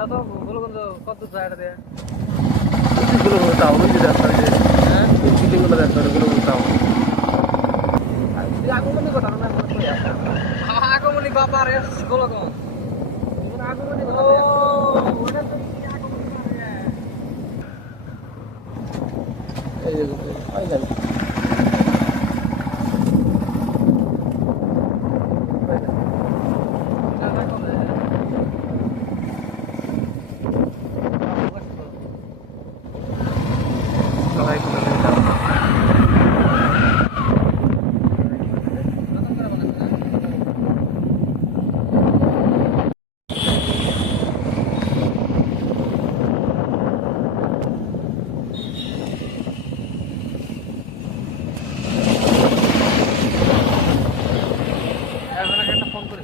তো বলো কিন্তু কত জায়গা দেয় গুলো তাও ওই রাস্তা দিয়ে হ্যাঁ বিল্ডিং গুলো রাস্তা গুলো তাও আগমনী ঘটনা না মনে করি আগমনী বাবা রে বলো তো আগমনী ও ওটা তো কি আগমনী এই যে ফাইনাল সবাই করে একটা ফোন করে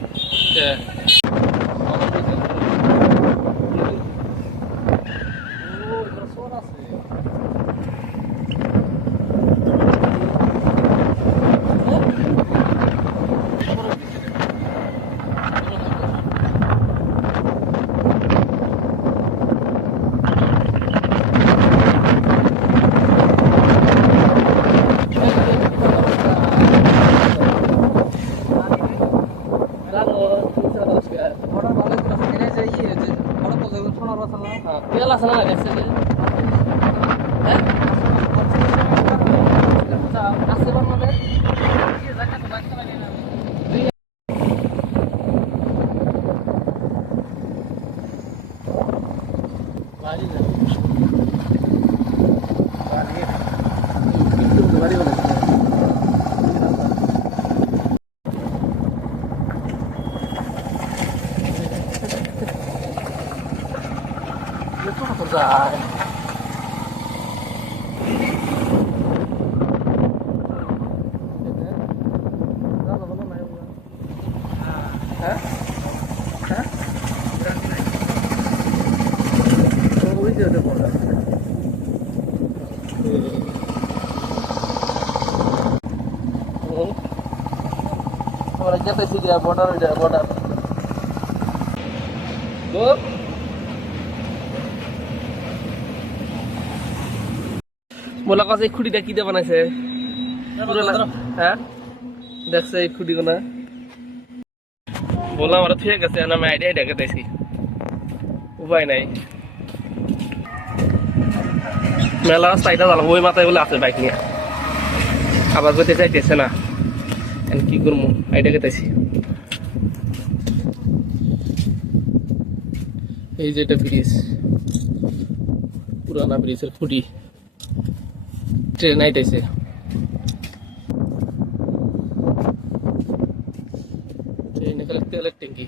তেল আছে না দেখছে যে হ্যাঁ আছে বানাবে কি জায়গা তো বাচ্চা লাগে না বাড়ি না বাড়ি বাড়ি itu kerjaan orang jatuh sih dia border udah border tuh মোলা কাছে খুঁটিটা কি দিয়ে বানাইছে হ্যাঁ দেখছে এই খুঁটি গোনা বললাম আমরা ঠিক আছে আমি আইডিয়া ডেকে দিয়েছি উপায় নাই মেলা সাইডা জ্বালাবো ওই মাথায় বলে আছে বাইক নিয়ে আবার করতে চাইতেছে না কি করবো আইডিয়া কেতেছি এই যে এটা ব্রিজ পুরানা ব্রিজের খুঁটি ট্রেন আইতেছে ট্রেন এখানে তেলের ট্যাঙ্কি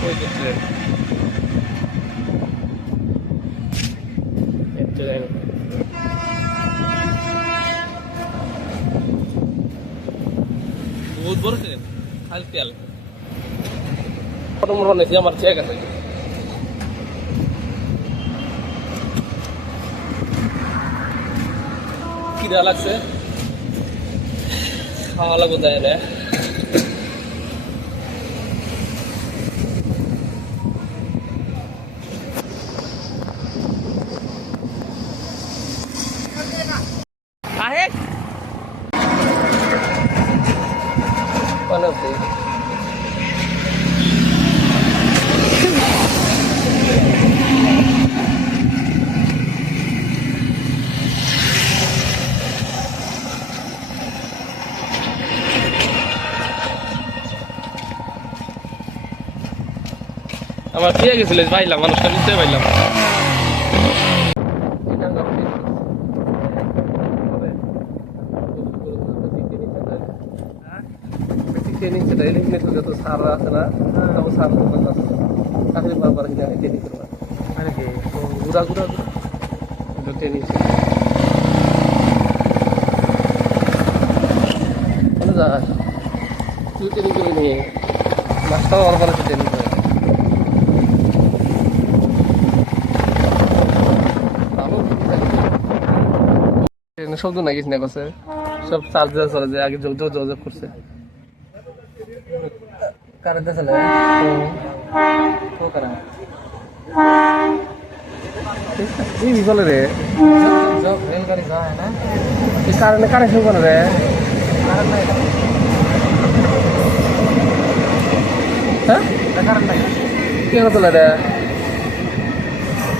ওই যে ট্রেন ট্রেন বহুত বড় ট্রেন খালি তেল মনে হয়েছে আমার ঠিক আছে খিদা লাগছে খাওয়া লাগবে যায় না आहे बनवते আমার ঠিক গেছিল পাইলাম মানুষটা নিতে পাইলাম ট্রেনিং সেটা এলিমিনেট হয়ে যত সার আছে না তখন সার চাকরি পাওয়ার কিনা ট্রেনিং করবা মানে কি ঘুরা ঘুরা ট্রেনিং মানে যা তুই ট্রেনিং করে নিয়ে মাছটাও অল্প আছে ট্রেনিং করে ট্রেনের শব্দ নাকি না করছে সব চার্জে চলে যায়, আগে যোগাযোগ করছে। কারেন্ট চলে তো কারেন্ট এই বিফলে রে জব রেলগাড়ি যায় না এই কারেন্টে কানেকশন করে রে কারেন্ট নাই হ্যাঁ কারেন্ট নাই কি চলে রে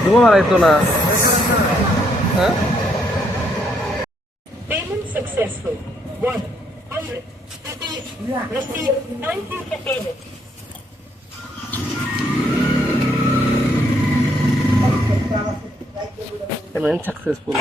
ধোঁয়া মারাইতো না হ্যাঁ Payment successful. 100 rupees received. Thank you for payment. Payment successful